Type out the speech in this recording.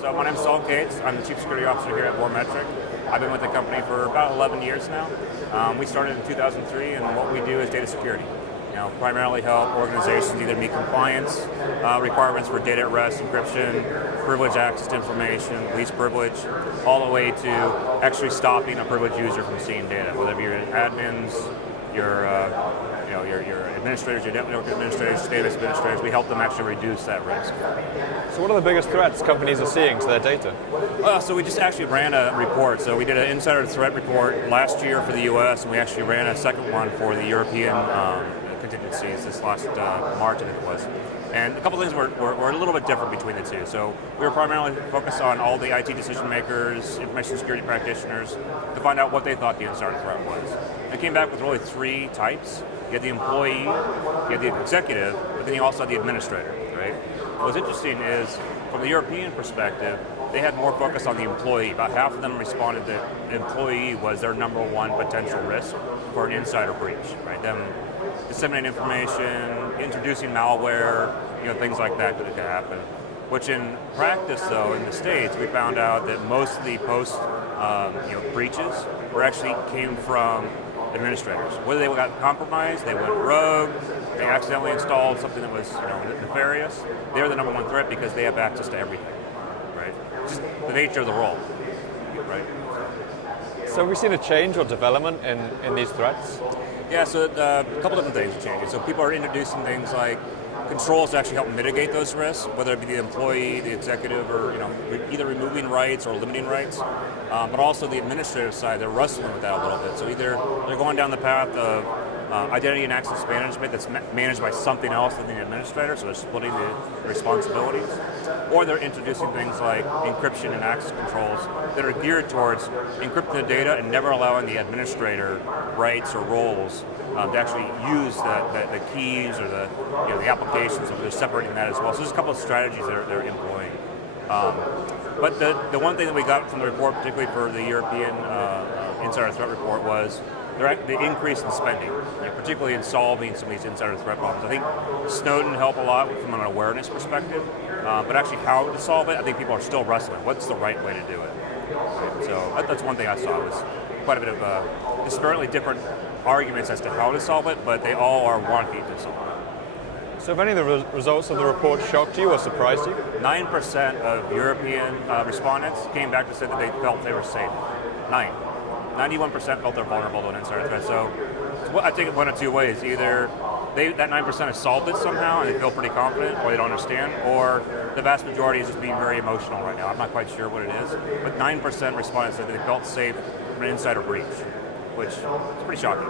So my name's Saul Cates. I'm the Chief Security Officer here at Vormetric. I've been with the company for about 11 years now. We started in 2003, and what we do is data security. Primarily help organizations either meet compliance requirements for data at rest, encryption, privileged access to information, least privilege, all the way to actually stopping a privileged user from seeing data, whether it be your admins, your administrators, your network administrators, database administrators. We help them actually reduce that risk. So what are the biggest threats companies are seeing to their data? So we just actually ran a report. So we did an insider threat report last year for the US, and we actually ran a second one for the European contingencies this last March, I think it was. And a couple things were a little bit different between the two. So we were primarily focused on all the IT decision makers, information security practitioners, to find out what they thought the insider threat was. And came back with really three types. You had the employee, you had the executive, but then you also had the administrator, right? What's interesting is, from the European perspective, they had more focus on the employee. About half of them responded that the employee was their number one potential risk for an insider breach, right? Them disseminating information, introducing malware, things like that could happen. Which in practice, though, in the States, we found out that most of the post breaches actually came from administrators. Whether they got compromised, they went rogue, they accidentally installed something that was nefarious, they're the number one threat because they have access to everything, right? Just the nature of the role, right? So have we seen a change or development in these threats? Yeah, so a couple different things are changing. So people are introducing things like controls to actually help mitigate those risks, whether it be the employee, the executive, or either removing rights or limiting rights. But also the administrative side, they're wrestling with that a little bit. So either they're going down the path of identity and access management that's managed by something else than the administrator, so they're splitting the responsibilities, or they're introducing things like encryption and access controls that are geared towards encrypting the data and never allowing the administrator rights or roles to actually use the keys or the applications, so they're separating that as well. So there's a couple of strategies they're employing. But the one thing that we got from the report, particularly for the European insider threat report, was the increase in spending, particularly in solving some of these insider threat problems. I think Snowden helped a lot from an awareness perspective, but actually how to solve it, I think people are still wrestling. What's the right way to do it? So that's one thing I saw was quite a bit of disparately different arguments as to how to solve it, but they all are wanting to solve it. So have any of the results of the report shocked you or surprised you? 9% of European respondents came back to say that they felt they were safe. 91% felt they're vulnerable to an insider threat. So I take it one of two ways. Either that 9% has solved it somehow and they feel pretty confident, or they don't understand, or the vast majority is just being very emotional right now. I'm not quite sure what it is, but 9% responded said that they felt safe from an insider breach, which is pretty shocking.